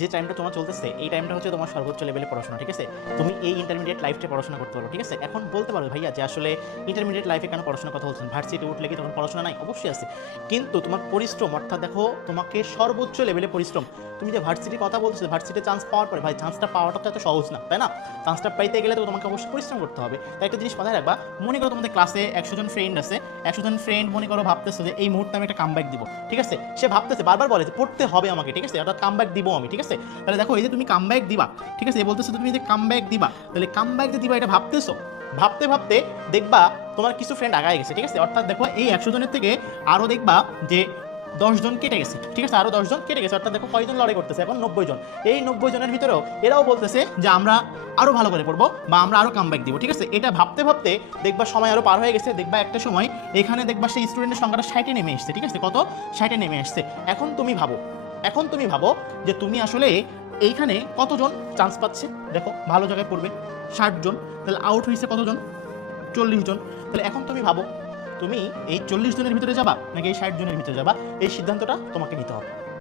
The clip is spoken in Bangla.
যে টাইমটা তোমার চলতেছে এই টাইমটা হচ্ছে তোমার সর্বোচ্চ লেভেলে পড়াশোনা, ঠিক আছে? তুমি এই ইন্টারমিডিয়েট লাইফটা পড়াশোনা করতে পারো, ঠিক আছে? এখন বলতে পারো ভাইয়া যে আসলে ইন্টারমিডিয়েট লাইফে কেন পড়াশোনার কথা বলছেন, ভার্সিটি উঠলে কি তখন পড়াশোনা নাই? অবশ্যই আছে, কিন্তু তোমার পরিশ্রম, অর্থাৎ দেখো তোমাকে সর্বোচ্চ লেভেলে পরিশ্রম। তুমি যে ভার্সিটির কথা বলছো, ভার্সিটিতে চান্স পাওয়ার পরে ভাই চান্সটা পাওয়াটা তো এত সহজ না, তাই না? চান্সটা পাইতে গেলে তো তোমাকে অবশ্যই পরিশ্রম করতে হবে। তাই একটা জিনিস মাথায় রাখবা, মনে করো তোমাদের ক্লাসে 100 জন ফ্রেন্ড আছে, 100 জন ফ্রেন্ড মনে করো ভাবতেছে যে এই মুহূর্তে আমি একটা কামব্যাক দিব, ঠিক আছে? সে ভাবতেছে, বারবার বলে যে পড়তে হবে আমাকে, ঠিক আছে, অর্থাৎ কামব্যাক দিব আমি, ঠিক আছে? তাহলে দেখো এই যে তুমি কামব্যাক দিবা, ঠিক আছে, এ বলতেছো তুমি যে কামব্যাক দিবা, তাহলে কামব্যাক যে দিবা এটা ভাবতেছো, ভাবতে ভাবতে দেখবা তোমার কিছু ফ্রেন্ড আগায় গেছে, ঠিক আছে? অর্থাৎ দেখো এই 100 জনের থেকে আরও দেখবা যে 10 জন কেটে গেছে, ঠিক আছে, আরও 10 জন কেটে গেছে, অর্থাৎ দেখো কয়জন লড়াই করতেছে এখন 90 জন। এই 90 জনের ভিতরেও এরাও বলতেছে যে আমরা আরও ভালো করে পড়বো বা আমরা আরও কামব্যাক দিব, ঠিক আছে? এটা ভাবতে ভাবতে দেখবা সময় আরও পার হয়ে গেছে, দেখবা একটা সময় এখানে দেখবা সেই স্টুডেন্টের সংখ্যাটা 60-এ নেমে এসছে, ঠিক আছে? কত? 60-এ নেমে আসছে। এখন তুমি ভাবো, এখন তুমি ভাবো যে তুমি আসলে এইখানে কতজন চান্স পাচ্ছে, দেখো ভালো জায়গায় পড়বে 60 জন, তাহলে আউট হয়েছে কতজন? 40 জন। তাহলে এখন তুমি ভাবো তুমি এই 40 জনের ভিতরে যাবা নাকি এই 60 জনের ভিতরে যাবা, এই সিদ্ধান্তটা তোমাকে নিতে হবে।